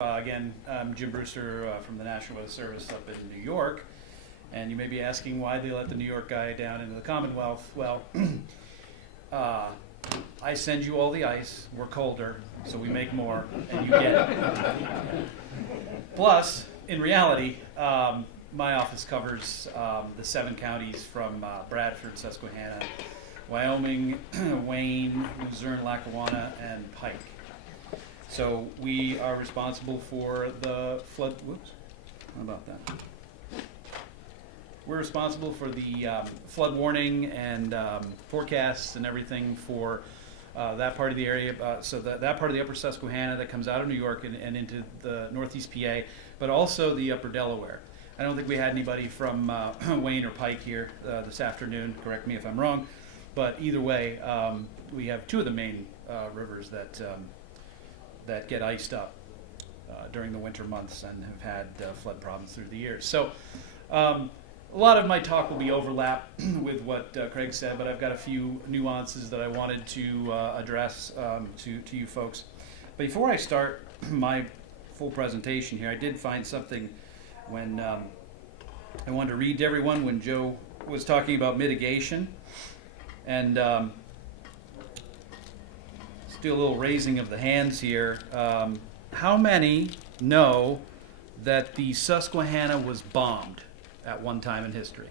Again, I'm Jim Brewster from the National Weather Service up in New York, and you may be asking why they let the New York guy down into the Commonwealth. Well, I send you all the ice, we're colder, so we make more, and you get it. Plus, in reality, my office covers the 7 counties from Bradford, Susquehanna, Wyoming, Wayne, Luzerne, Lackawanna, and Pike. So we are responsible for the flood. Whoops, how about that? We're responsible for the flood warning and forecasts and everything for that part of the area. So that part of the upper Susquehanna that comes out of New York and into the northeast PA, but also the upper Delaware. I don't think we had anybody from Wayne or Pike here this afternoon. Correct me if I'm wrong. But either way, we have 2 of the main rivers that get iced up during the winter months and have had flood problems through the years. So a lot of my talk will be overlap with what Craig said, but I've got a few nuances that I wanted to address to you folks. Before I start my full presentation here, I did find something when I wanted to read to everyone when Joe was talking about mitigation. And let's do a little raising of the hands here. How many know that the Susquehanna was bombed at one time in history?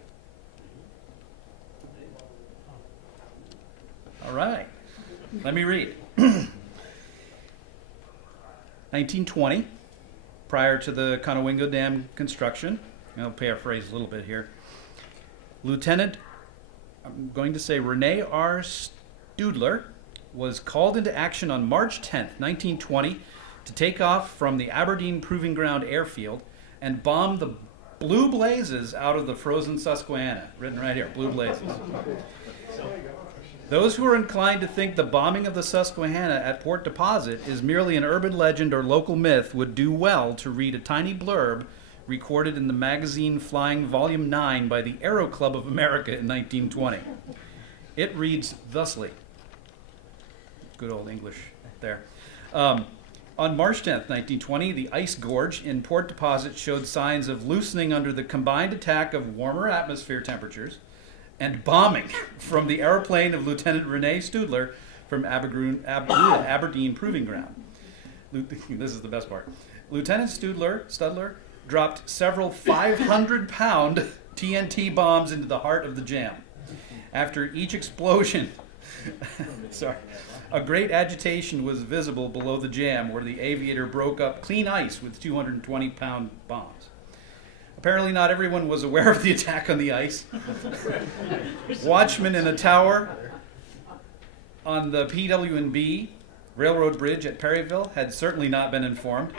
All right, let me read. 1920, prior to the Conowingo Dam construction, I'll paraphrase a little bit here, Lieutenant, I'm going to say Rene R. Studler, was called into action on March 10th, 1920, to take off from the Aberdeen Proving Ground airfield and bomb the blue blazes out of the frozen Susquehanna. Written right here, blue blazes. Those who are inclined to think the bombing of the Susquehanna at Port Deposit is merely an urban legend or local myth would do well to read a tiny blurb recorded in the magazine Flying Volume 9 by the Aero Club of America in 1920. It reads thusly. Good old English there. On March 10th, 1920, the ice gorge in Port Deposit showed signs of loosening under the combined attack of warmer atmosphere temperatures and bombing from the aeroplane of Lieutenant Rene Studler from Aberdeen Proving Ground. This is the best part. Lieutenant Studler dropped several 500-pound TNT bombs into the heart of the jam. After each explosion, a great agitation was visible below the jam where the aviator broke up clean ice with 220-pound bombs. Apparently not everyone was aware of the attack on the ice. Watchmen in a tower on the PW&B Railroad Bridge at Perryville had certainly not been informed.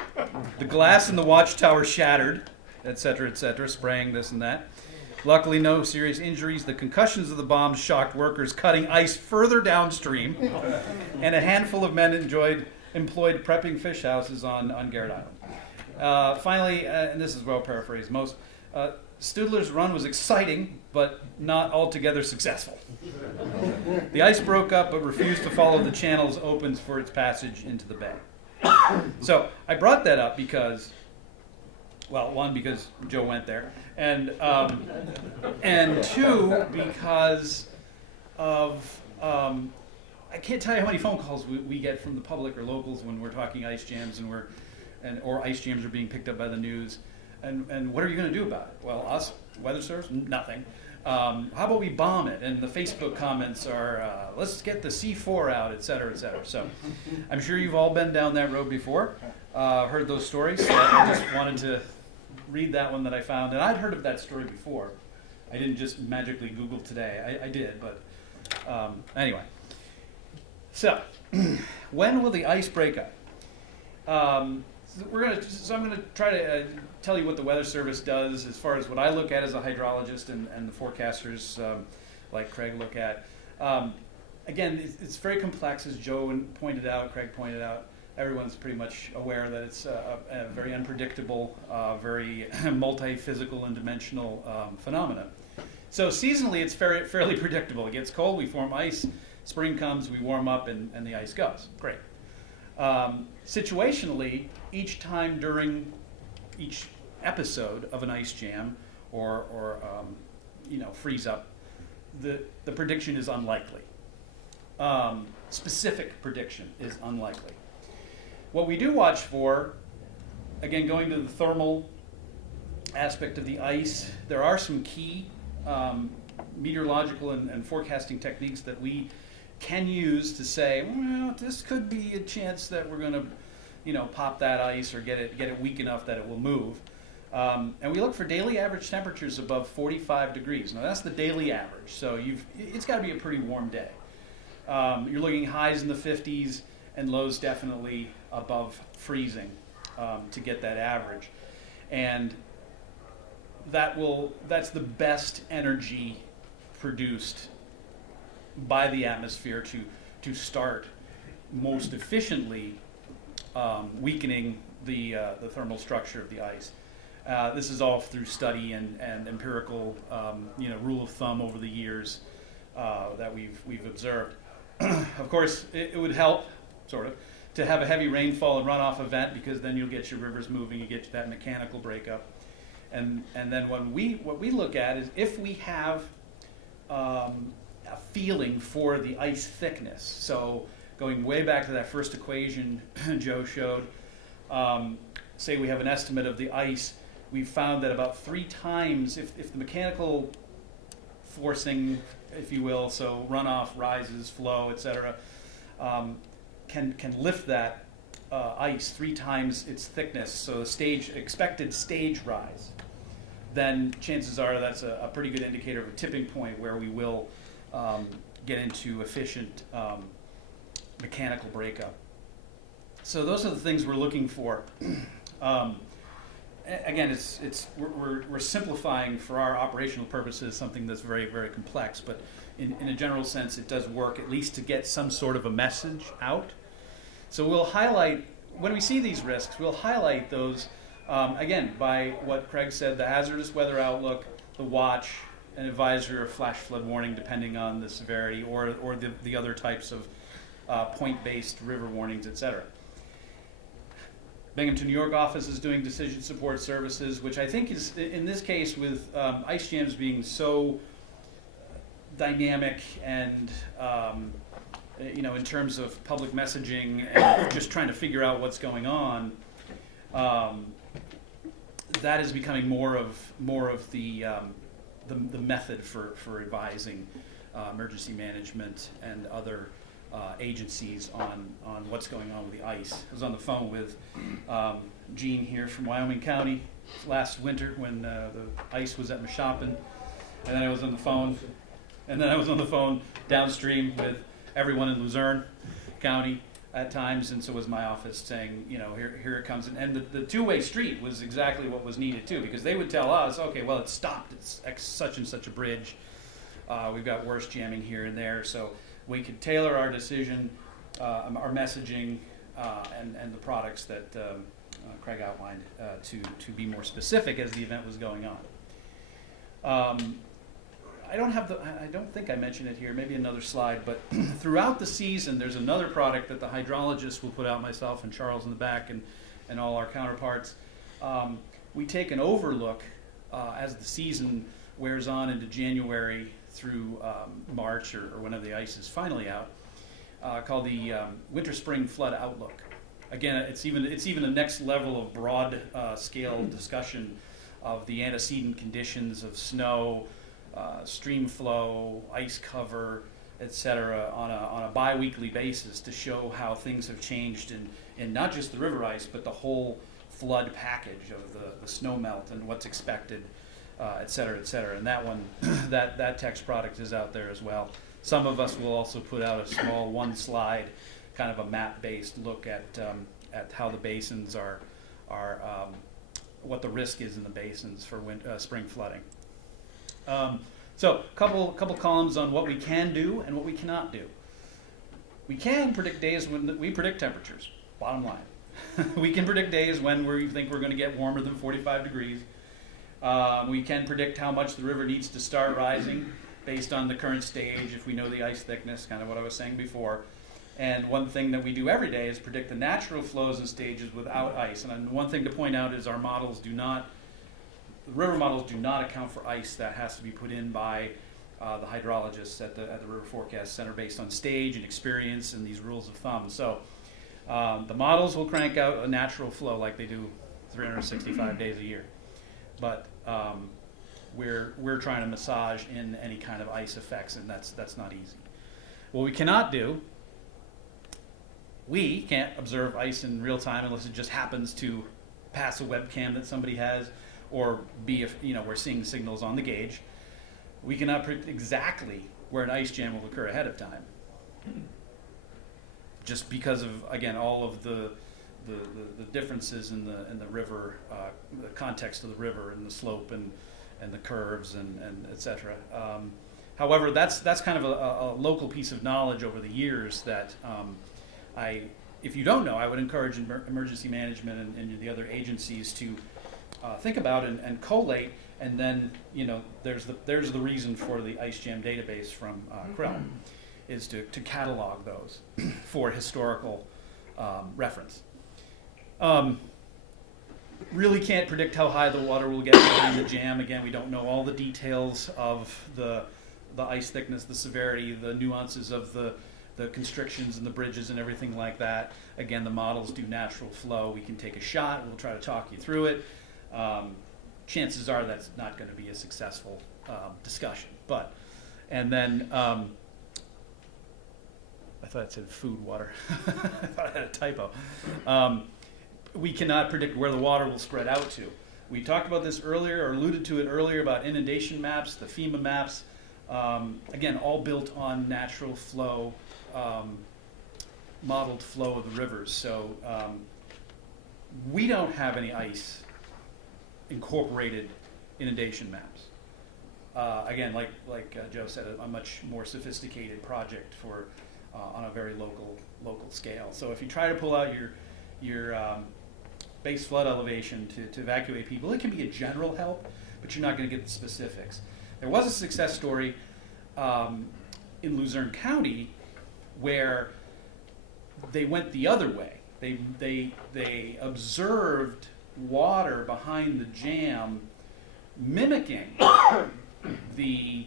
The glass in the watchtower shattered, etc., spraying this and that. Luckily, no serious injuries. The concussions of the bombs shocked workers cutting ice further downstream, and a handful of men employed prepping fish houses on Garrett Island. Finally, and this is well paraphrased most, Studler's run was exciting, but not altogether successful. The ice broke up, but refused to follow the channels opened for its passage into the bay. So I brought that up because, well, 1, because Joe went there, and 2, because of, I can't tell you how many phone calls we get from the public or locals when we're talking ice jams or ice jams are being picked up by the news. And what are you going to do about it? Well, us, Weather Service, nothing. How about we bomb it? And the Facebook comments are, let's get the C4 out, et cetera, et cetera. So I'm sure you've all been down that road before, heard those stories. So I just wanted to read that one that I found. And I'd heard of that story before. I didn't just magically Google today. I did, but anyway. So when will the ice break up? I'm going to try to tell you what the Weather Service does as far as what I look at as a hydrologist and the forecasters like Craig look at. Again, it's very complex, as Joe pointed out, Craig pointed out. Everyone's pretty much aware that it's a very unpredictable, very multi-physical and dimensional phenomena. So seasonally, it's fairly predictable. It gets cold, we form ice. Spring comes, we warm up, and the ice goes. Great. Situationally, each time during each episode of an ice jam or freeze up, the prediction is unlikely. Specific prediction is unlikely. What we do watch for, again, going to the thermal aspect of the ice, there are some key meteorological and forecasting techniques that we can use to say, well, this could be a chance that we're going to, pop that ice or get it weak enough that it will move. And we look for daily average temperatures above 45 degrees. Now that's the daily average, so it's got to be a pretty warm day. You're looking highs in the 50s and lows definitely above freezing to get that average. And that's the best energy produced by the atmosphere to start most efficiently weakening the thermal structure of the ice. This is all through study and empirical rule of thumb over the years that we've observed. Of course, it would help, sort of, to have a heavy rainfall and runoff event, because then you'll get your rivers moving, you get that mechanical breakup. And then what we look at is if we have a feeling for the ice thickness. So going way back to that first equation Joe showed, say we have an estimate of the ice, we've found that about 3 times, if the mechanical forcing, if you will, so runoff, rises, flow, etc., can lift that ice 3 times its thickness, so the expected stage rise, then chances are that's a pretty good indicator of a tipping point where we will get into efficient mechanical breakup. So those are the things we're looking for. Again, we're simplifying for our operational purposes something that's very, very complex, but in a general sense, it does work at least to get some sort of a message out. So we'll highlight, when we see these risks, we'll highlight those, again, by what Craig said, the hazardous weather outlook, the watch, an advisory or flash flood warning depending on the severity, or the other types of point-based river warnings, etc. Binghamton, New York office is doing decision support services, which I think is, in this case, with ice jams being so dynamic and, in terms of public messaging and just trying to figure out what's going on, that is becoming more of the method for advising emergency management and other agencies on what's going on with the ice. I was on the phone with Gene here from Wyoming County last winter when the ice was at Mashopin, and then I was on the phone downstream with everyone in Luzerne County at times, and so was my office saying, here it comes. And the two-way street was exactly what was needed too, because they would tell us, okay, well, it's stopped, it's such and such a bridge, we've got worse jamming here and there, so we could tailor our decision, our messaging, and the products that Craig outlined to be more specific as the event was going on. I don't think I mentioned it here, maybe another slide, but throughout the season there's another product that the hydrologist will put out, myself and Charles in the back and all our counterparts. We take an overlook as the season wears on into January through March or whenever the ice is finally out, called the Winter Spring Flood Outlook. Again, it's even a next level of broad scale discussion of the antecedent conditions of snow, stream flow, ice cover, etc., on a bi-weekly basis to show how things have changed in not just the river ice, but the whole flood package of the snow melt and what's expected, et cetera, et cetera. And that one, that text product is out there as well. Some of us will also put out a small one-slide, kind of a map-based look at how the basins are what the risk is in the basins for spring flooding. So a couple columns on what we can do and what we cannot do. We can predict days when we predict temperatures, bottom line. We can predict days when we think we're going to get warmer than 45 degrees. We can predict how much the river needs to start rising based on the current stage, if we know the ice thickness, kind of what I was saying before. And one thing that we do every day is predict the natural flows and stages without ice. And one thing to point out is our models do not, the river models do not account for ice that has to be put in by the hydrologists at the River Forecast Center based on stage and experience and these rules of thumb. So the models will crank out a natural flow like they do 365 days a year. But we're trying to massage in any kind of ice effects, and that's not easy. What we cannot do, we can't observe ice in real time unless it just happens to pass a webcam that somebody has, or be if we're seeing signals on the gauge. We cannot predict exactly where an ice jam will occur ahead of time, just because of, again, all of the differences in the river, the context of the river and the slope and the curves and et cetera. However, that's kind of a local piece of knowledge over the years that if you don't know, I would encourage emergency management and the other agencies to think about and collate. And then, there's the reason for the ice jam database from Krill, is to catalog those for historical reference. Really can't predict how high the water will get behind the jam. Again, we don't know all the details of the ice thickness, the severity, the nuances of the constrictions and the bridges and everything like that. Again, the models do natural flow. We can take a shot. We'll try to talk you through it. Chances are that's not going to be a successful discussion. And then I thought it said food water. I thought I had a typo. We cannot predict where the water will spread out to. We talked about this earlier, or alluded to it earlier, about inundation maps, the FEMA maps. Again, all built on natural flow, modeled flow of the rivers. So we don't have any ice incorporated inundation maps. Again, like Joe said, a much more sophisticated project for on a very local scale. So if you try to pull out your base flood elevation to evacuate people, it can be a general help, but you're not going to get the specifics. There was a success story in Luzerne County where they went the other way. They observed water behind the jam mimicking the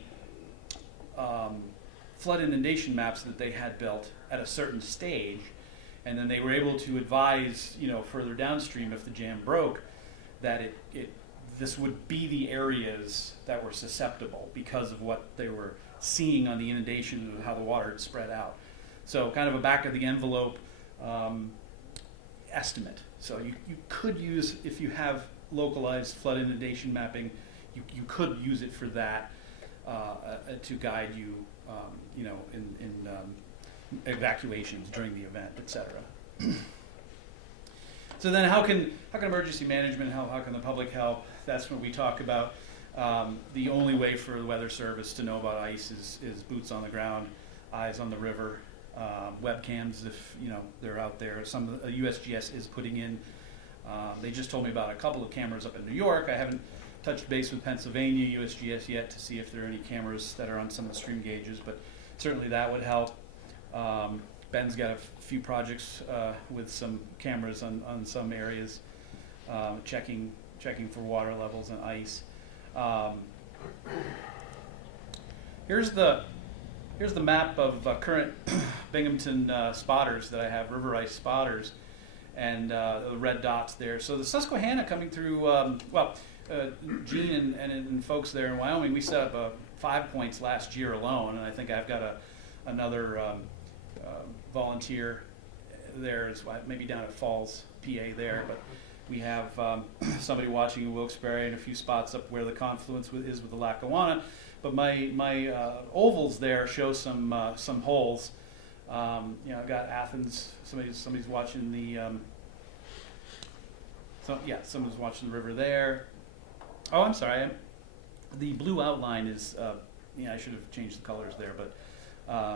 flood inundation maps that they had built at a certain stage, and then they were able to advise, further downstream if the jam broke, that this would be the areas that were susceptible because of what they were seeing on the inundation and how the water had spread out. So kind of a back of the envelope estimate. So you could use, if you have localized flood inundation mapping, you could use it for that to guide you, in evacuations during the event, etc. So then how can emergency management help? How can the public help? That's what we talk about. The only way for the Weather Service to know about ice is boots on the ground, eyes on the river, webcams if they're out there. Some USGS is putting in. They just told me about a couple of cameras up in New York. I haven't touched base with Pennsylvania USGS yet to see if there are any cameras that are on some of the stream gauges, but certainly that would help. Ben's got a few projects with some cameras on some areas, checking for water levels and ice. Here's the map of current Binghamton spotters that I have, river ice spotters, and the red dots there. So the Susquehanna coming through, Gene and folks there in Wyoming, we set up 5 points last year alone, and I think I've got another volunteer there, maybe down at Falls, PA there, but we have somebody watching in Wilkes-Barre and a few spots up where the confluence is with the Lackawanna. But my ovals there show some holes. I've got Athens. Somebody's watching the. Someone's watching the river there. Oh, I'm sorry. The blue outline is. I should have changed the colors there, but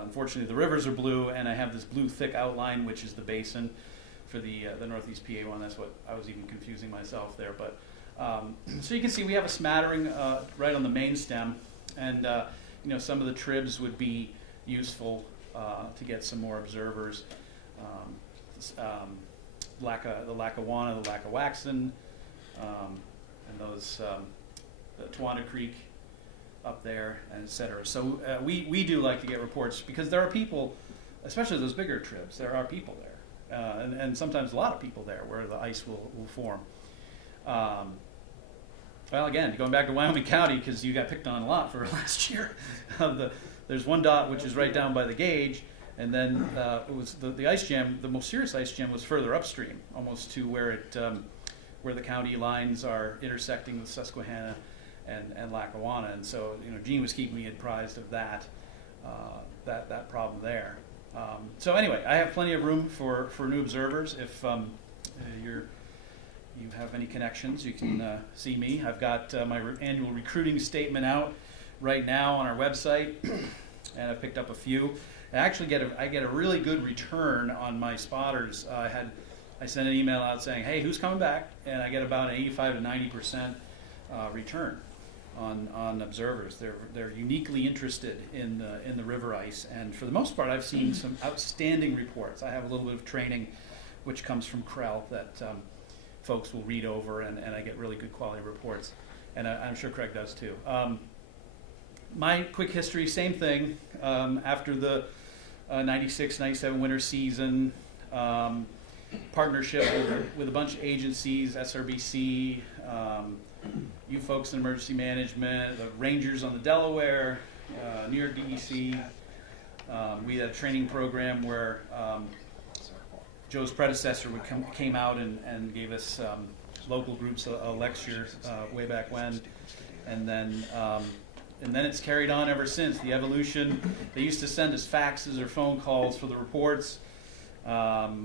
unfortunately the rivers are blue, and I have this blue thick outline, which is the basin for the Northeast PA one. That's what I was even confusing myself there. But so you can see we have a smattering right on the main stem. And some of the tribs would be useful to get some more observers. The Lackawanna, the Lackawaxen, and those, the Tawanda Creek up there, and et cetera. So we do like to get reports because there are people, especially those bigger trips, there are people there, and sometimes a lot of people there where the ice will form. Well, again, going back to Wyoming County, because you got picked on a lot for last year. There's one dot which is right down by the gauge, and then it was the ice jam. The most serious ice jam was further upstream, almost to where where the county lines are intersecting with Susquehanna and Lackawanna. And so, Gene was keeping me apprised of that problem there. So anyway, I have plenty of room for new observers. If you have any connections, you can see me. I've got my annual recruiting statement out right now on our website, and I've picked up a few. I actually I get a really good return on my spotters. I sent an email out saying, "Hey, who's coming back?" And I get about an 85 to 90% return on observers. They're uniquely interested in the river ice, and for the most part, I've seen some outstanding reports. I have a little bit of training, which comes from Krell, that folks will read over, and I get really good quality reports, and I'm sure Craig does too. My quick history, same thing. After the 96-97 winter season, partnership with a bunch of agencies, SRBC, you folks in emergency management, the Rangers on the Delaware, New York DEC. We had a training program where Joe's predecessor came out and gave us local groups a lecture way back when, and then it's carried on ever since. The evolution. They used to send us faxes or phone calls for the reports.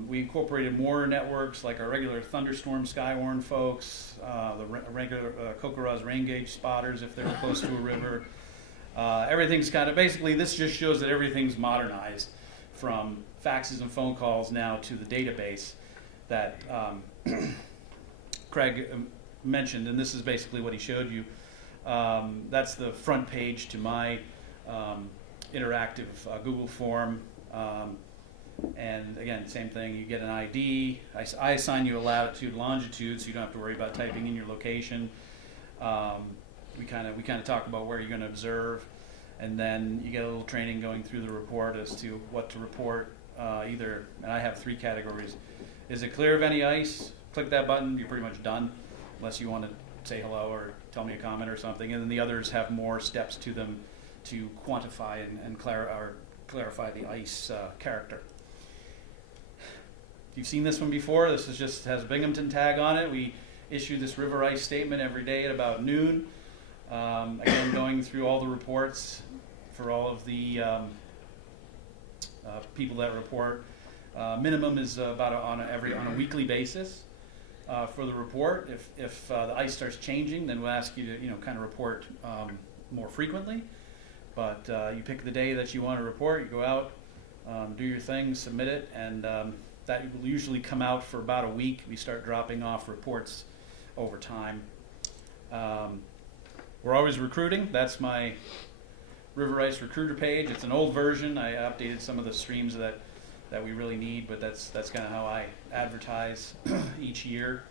We incorporated more networks like our regular thunderstorm Skywarn folks, the regular Kokoraz rain gauge spotters if they were close to a river. Everything's kind of, basically this just shows that everything's modernized from faxes and phone calls now to the database that Craig mentioned, and this is basically what he showed you. That's the front page to my interactive Google form. And again, same thing, you get an ID. I assign you a latitude, longitude, so you don't have to worry about typing in your location. We kind of talk about where you're going to observe, and then you get a little training going through the report as to what to report. And I have 3 categories. Is it clear of any ice? Click that button, you're pretty much done, unless you want to say hello or tell me a comment or something. And then the others have more steps to them to quantify and clarify the ice character. You've seen this one before. This is just has a Binghamton tag on it. We issue this river ice statement every day at about noon. Again, going through all the reports for all of the people that report. Minimum is about on a weekly basis for the report. If the ice starts changing, then we'll ask you to kind of report more frequently. But you pick the day that you want to report. You go out, do your thing, submit it, and that will usually come out for about a week. We start dropping off reports over time. We're always recruiting. That's my River Ice Recruiter page. It's an old version. I updated some of the streams that we really need, but that's kind of how I advertise each year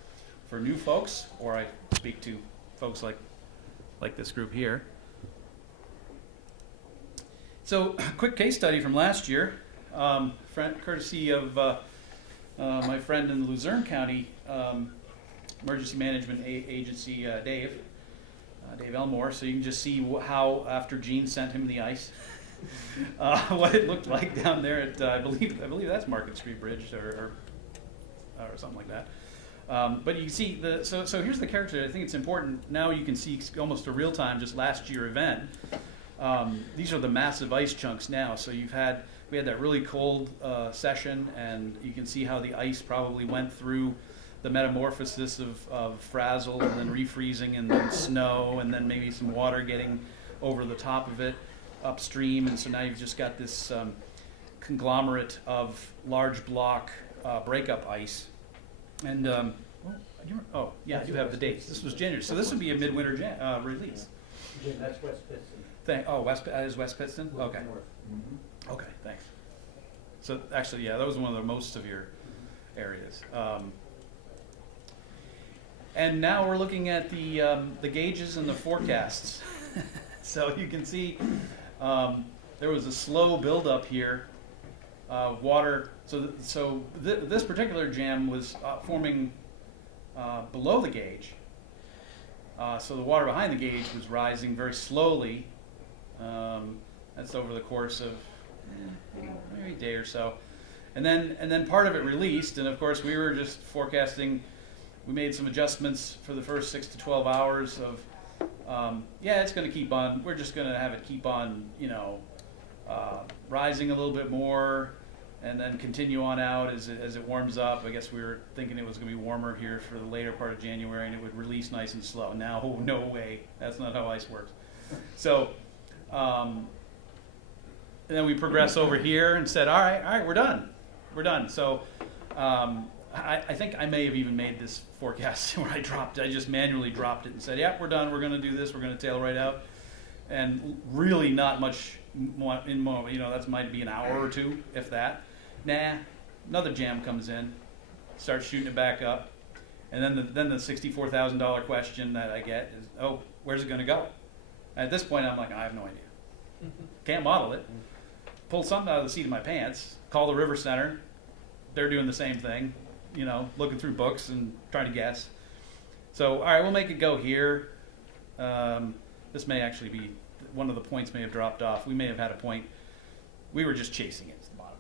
for new folks, or I speak to folks like this group here. So, quick case study from last year, courtesy of my friend in the Luzerne County Emergency Management Agency, Dave Elmore. So you can just see how, after Gene sent him the ice, what it looked like down there at I believe that's Market Street Bridge or something like that. But you can see so here's the character. I think it's important. Now you can see almost a real time, just last year event. These are the massive ice chunks now. So we had that really cold session, and you can see how the ice probably went through the metamorphosis of frazzle and then refreezing and then snow and then maybe some water getting over the top of it upstream. And so now you've just got this conglomerate of large block breakup ice. And I do have the dates. This was January. So this would be a midwinter release. Jim, that's West Pittston. That is West Pittston? Okay. North. Mm-hmm. Okay, thanks. So actually, yeah, that was one of the most severe areas. And now we're looking at the gauges and the forecasts. So you can see there was a slow buildup here of water. So this particular jam was forming below the gauge. So the water behind the gauge was rising very slowly. That's over the course of maybe a day or so. And then part of it released, and of course we were just forecasting. We made some adjustments for the first 6 to 12 hours of, yeah, it's going to keep on. We're just going to have it keep on, rising a little bit more, and then continue on out as it warms up. I guess we were thinking it was going to be warmer here for the later part of January, and it would release nice and slow. Now, no way. That's not how ice works. So, and then we progress over here and said, all right, we're done. We're done. So, I think I may have even made this forecast where I just manually dropped it and said, yeah, we're done. We're going to do this. We're going to tail right out. And really not much that might be an hour or two, if that. Nah, another jam comes in, starts shooting it back up. And then the $64,000 question that I get is, oh, where's it going to go? At this point, I'm like, I have no idea. Can't model it. Pull something out of the seat of my pants, call the River Center. They're doing the same thing, looking through books and trying to guess. So, all right, we'll make it go here. This may actually be, one of the points may have dropped off. We may have had a point. We were just chasing it, is the bottom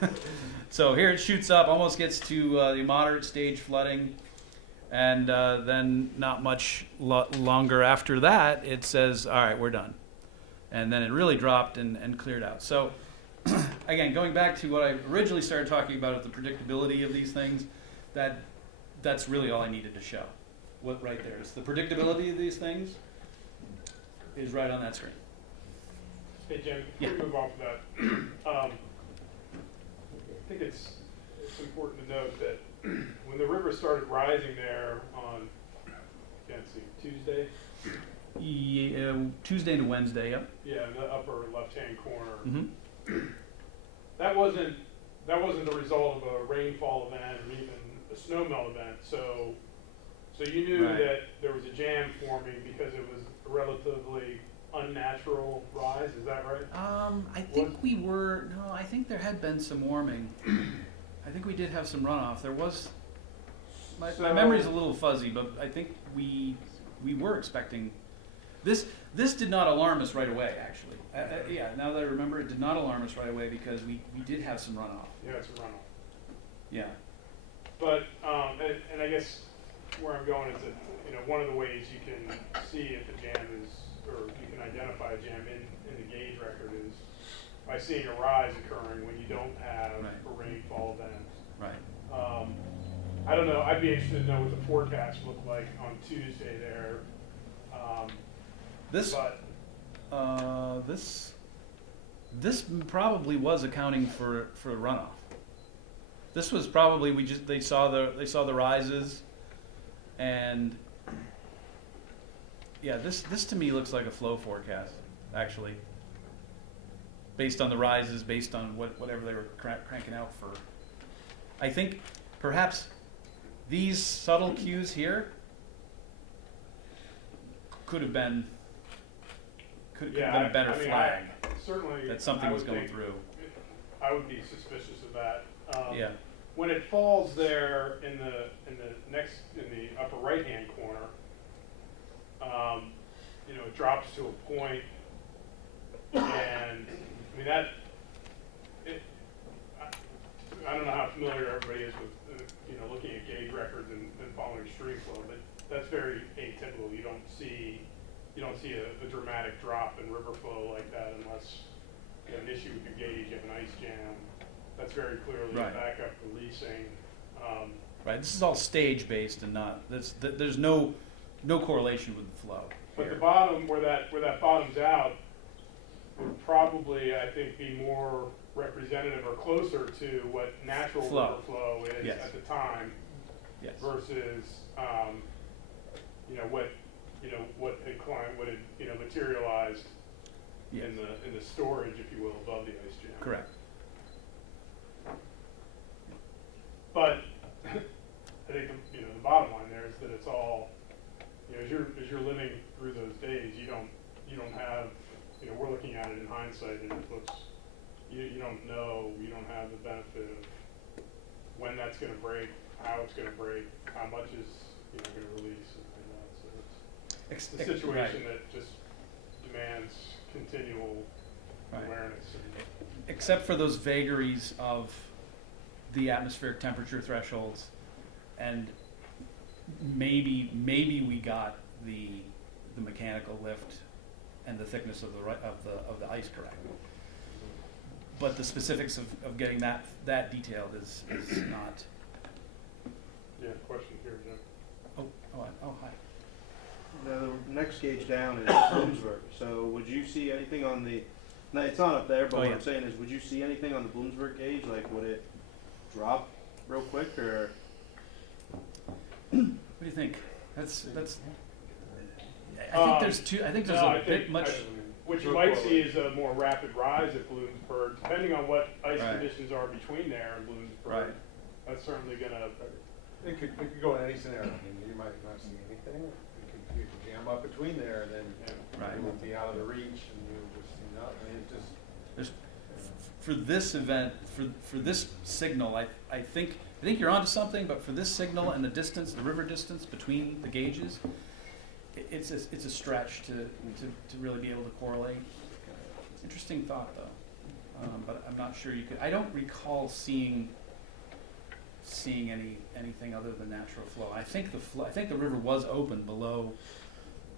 line. So here it shoots up, almost gets to the moderate stage flooding. And then not much longer after that, it says, all right, we're done. And then it really dropped and cleared out. So again, going back to what I originally started talking about with the predictability of these things, that's really all I needed to show. What right there is the predictability of these things is right on that screen. Hey Jim, before we move off of that, I think it's important to note that when the river started rising there on, Tuesday? Yeah, Tuesday to Wednesday, yep. Yeah, in the upper left-hand corner. Mm-hmm. That wasn't the result of a rainfall event or even a snowmelt event. So you knew Right. that there was a jam forming because it was a relatively unnatural rise. Is that right? I think I think there had been some warming. I think we did have some runoff. There was, my memory's a little fuzzy, but I think we were expecting, this did not alarm us right away, actually. Yeah, now that I remember, it did not alarm us right away because we did have some runoff. Yeah, it's a runoff. Yeah. But, and I guess where I'm going is that, one of the ways you can see if a jam is, or you can identify a jam in the gauge record is by seeing a rise occurring when you don't have a rainfall event. Right. I don't know, I'd be interested to know what the forecast looked like on Tuesday there. This probably was accounting for runoff. This was probably they saw the rises, and yeah, this to me looks like a flow forecast actually, based on the rises, based on whatever they were cranking out for. I think perhaps these subtle cues here could have been a better flag. Certainly, that something was going through. I would be suspicious of that. Yeah. When it falls there in the upper right hand corner, it drops to a point, and I mean I don't know how familiar everybody is with looking at gauge records and following stream flow, but that's very atypical. You don't see a dramatic drop in river flow like that unless you have an issue with your gauge, you have an ice jam. That's very clearly Right. backup releasing. Right. This is all stage based and not. There's no correlation with the flow. But here. the bottom, where that bottoms out, would probably, I think, be more representative or closer to what natural river flow is Yes. at the time, Yes. versus what a client would have materialized Yes. in the storage, if you will, above the ice jam. Correct. know, you don't have the benefit of when that's gonna break, how it's gonna break, how much is, gonna release and that, so it's a situation that just demands continual Right. awareness. Except for those vagaries of the atmospheric temperature thresholds, and maybe we got the mechanical lift and the thickness of the ice correct. But the specifics of getting that detailed is not. Yeah, question here, Jim. Oh, hi. The next gauge down is Bloomsburg. So would you see anything on the? No, it's not up there. But Oh, what yeah. I'm saying is, would you see anything on the Bloomsburg gauge? Like, would it drop real quick, or? What do you think? That's. I think there's a bit much. What you might see is a more rapid rise at Bloomsburg, depending on what ice Right. conditions are between there and Bloomsburg. Right. That's certainly gonna. It could go in any scenario. I mean, you might not see anything. You could jam up between there, and then Right. you would be out of the reach, and you would just see nothing. I mean, it just. There's, for this event, for this signal, I think you're onto something. But for this signal and the distance, the river distance between the gauges, it's a stretch to really be able to correlate. Interesting thought, though, but I'm not sure you could. I don't recall seeing anything other than natural flow. I think the river was open below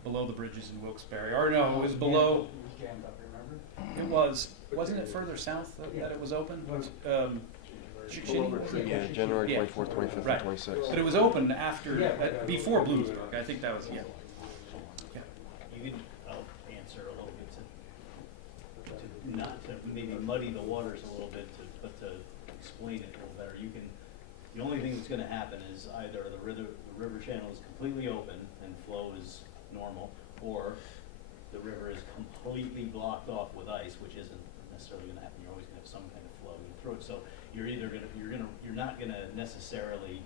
the bridges in Wilkes-Barre, or no, it was below. It was jammed up, remember? It wasn't it further south that it was open? Yeah, January Yeah. 24th, 25th, Right. and 26th. But it was open after, before Bloomsburg. I think that was, yeah. You could, I'll answer a little bit to not to maybe muddy the waters a little bit, but to explain it a little better. The only thing that's gonna happen is either the river channel is completely open and flow is normal, or the river is completely blocked off with ice, which isn't necessarily gonna happen. You're always gonna have some kind of flow through it. So you're not gonna necessarily,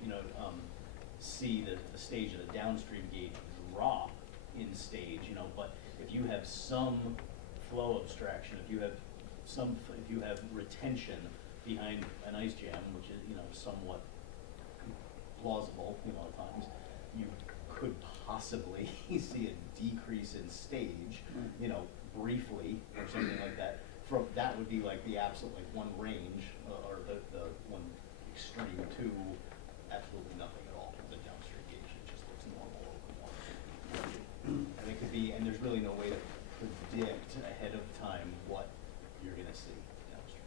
see the stage of the downstream gauge drop in stage, but if you have some flow abstraction, if you have retention behind an ice jam, which is, somewhat plausible, at times, you could possibly see a decrease in stage, briefly or something like that. That would be like the absolute, like one range, or the one extreme to absolutely nothing at all. The downstream gauge, it just looks normal open water. And it could be, and there's really no way to predict ahead of time what you're gonna see downstream.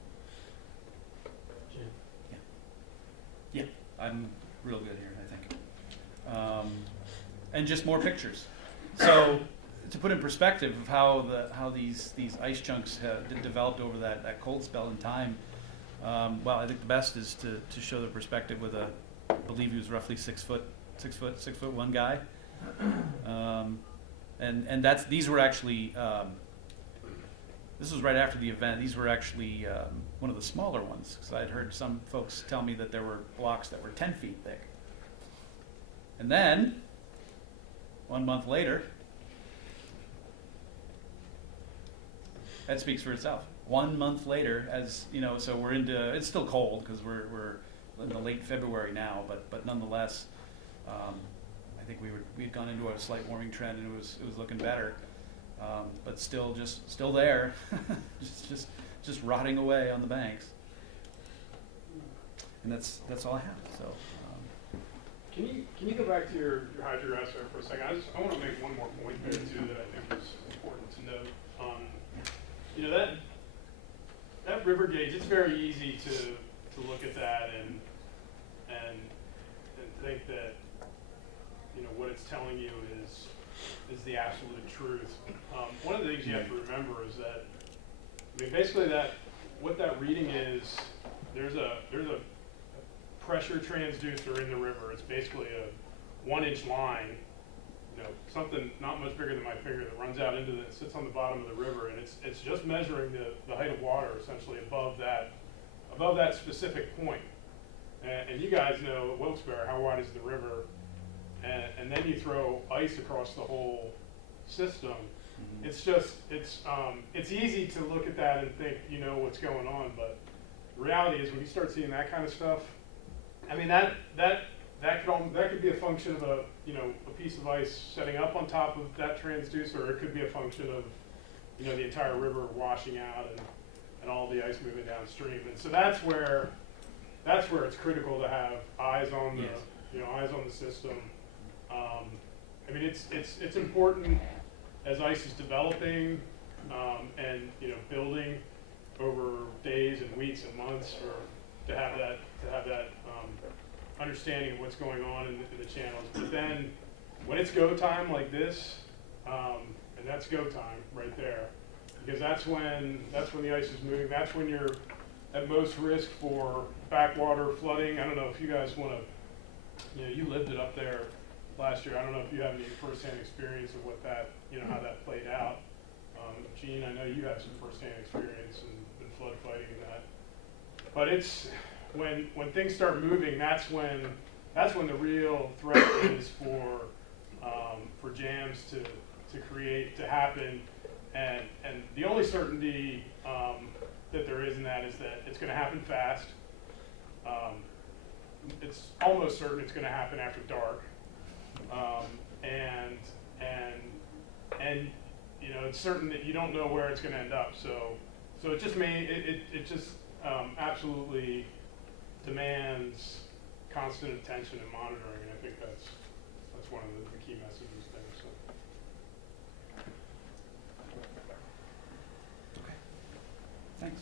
Yeah, I'm real good here, I think. And just more pictures. So to put in perspective of how these ice chunks developed over that cold spell in time, well, I think the best is to show the perspective with I believe he was roughly 6 foot 1 guy, and these were actually. This was right after the event. These were actually one of the smaller ones, because I'd heard some folks tell me that there were blocks that were 10 feet thick. And then, 1 month later, that speaks for itself. 1 month later, as so we're into. It's still cold because we're in the late February now, but nonetheless, I think we'd gone into a slight warming trend, and it was looking better. But still there, just rotting away on the banks, and that's all I have. So, Can you go back to your hydro essay for a second? I want to make one more point there too that I think is important to note. That river gauge. It's very easy to look at that and think that what it's telling you is the absolute truth. One of the things you have to remember is that, basically what that reading is, there's a pressure transducer in the river. It's basically a 1-inch line, something not much bigger than my finger, that runs out sits on the bottom of the river, and it's just measuring the height of water essentially above that specific point. And you guys know at Wilkes-Barre how wide is the river. And then you throw ice across the whole system. Mm-hmm. It's easy to look at that and think you know what's going on, but reality is when you start seeing that kind of stuff, I mean, that could be a function of a, you know, a piece of ice setting up on top of that transducer, or it could be a function of, you know, the entire river washing out and all the ice moving downstream. And so that's where it's critical to have eyes on the, Yes. you know, eyes on the system. I mean, it's important as ice is developing and, you know, building over days and weeks and months to have that understanding of what's going on in the channels. But then when it's go time like this, and that's go time right there, because that's when the ice is moving. That's when you're at most risk for backwater flooding. I don't know if you guys want to, you know, you lived it up there last year. I don't know if you have any firsthand experience of what that, you know, how that played out. Gene, I know you have some firsthand experience in flood fighting and that. But it's when things start moving, that's when the real threat is for jams to happen. And the only certainty that there is in that is that it's going to happen fast. It's almost certain it's going to happen after dark. And you know, it's certain that you don't know where it's going to end up. So it just absolutely demands constant attention and monitoring, and I think that's one of the key messages there. So. Thanks.